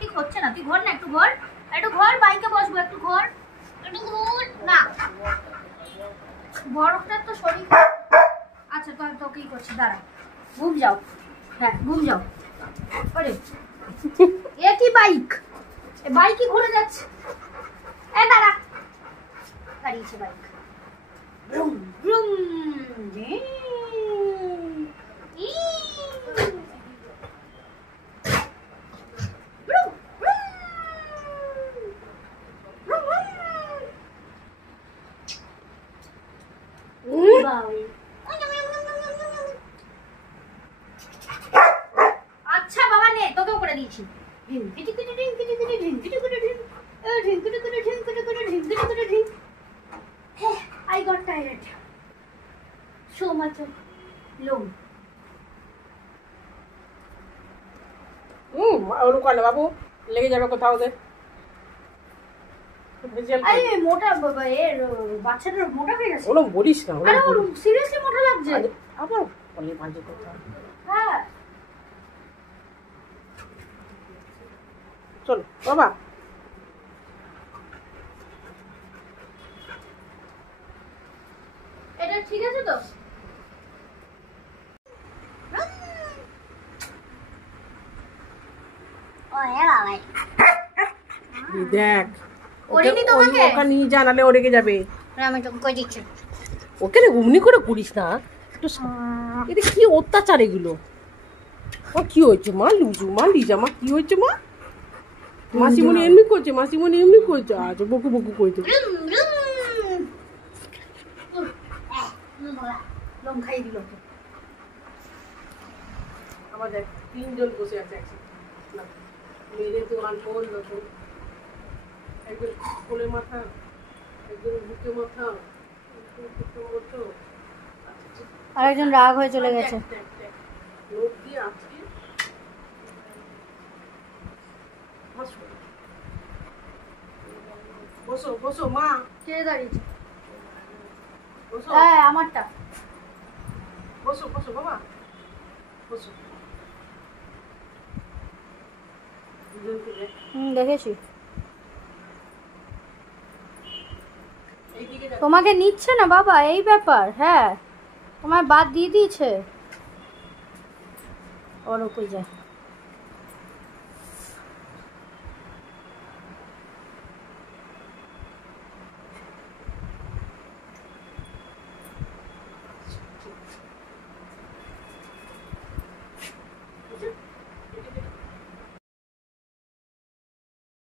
ঠিক হচ্ছে না, তুই ঘর না, একটু ঘর, একটু ঘর, বাইকে বসবো, একটু ঘর, একটু ঘর না, বরফটার তো শরীর। আচ্ছা তো আমি তোকেই করছি, দাঁড়া, ঘুম যাও, হ্যাঁ ঘুম যাও। আরে এ কি বাইক, বাইকই ঘুরে যাচ্ছে, এ দাঁড়া, দাঁড়িয়েছে বাইক, ব্রুম ব্রুম, আচ্ছা বাবা নে, তোকেও করে দিয়েছি। I got tired. So much of long. ওরকম না বাবু, লেগে যাবে কোথাও ওদের। আরে মোটা বাবা, এর বাচ্চাটার মোটা হয়ে গেছে। ওরকম বলিস না, আরে ওর সিরিয়াসলি মোটা লাগছে। আবার বলে বাজে কথা। হ্যাঁ চলো বাবা, এটা ঠিক আছে তো? দেখ ওরিনি তোমাকে ওকে নিয়ে জানালে ও রেগে যাবে। আমি তোকে কই দিচ্ছি, ওকে না ঘুমনি করে করিস না, একটু এটা কি অত্যাচার এগুলো। ও কি হয়েছে মা, লুজু মা, লিজা মা, কি হয়েছে মা? মাসিমণি এমনি করছে, মাসিমণি এমনি করছে, আজ বকু বকু করছে। লোম খাইয়ে দিল। আমাদের তিনজন বসে আছে একসাথে, মেরে দোকান করলো তো, একজন কোলে মাথা, একজন বুকে মাথা, আরেকজন রাগ হয়ে চলে গেছে। লোক দিয়ে আছে। বসো বসো মা, কে দাঁড়িয়েছে? বসো হ্যাঁ আমারটা। বসো বসো বাবা, বসো। দেখেছি তোমাকে নিচ্ছে না বাবা, এই ব্যাপার। হ্যাঁ তোমায় বাদ দিয়ে দিয়েছে। ওর কই যায়,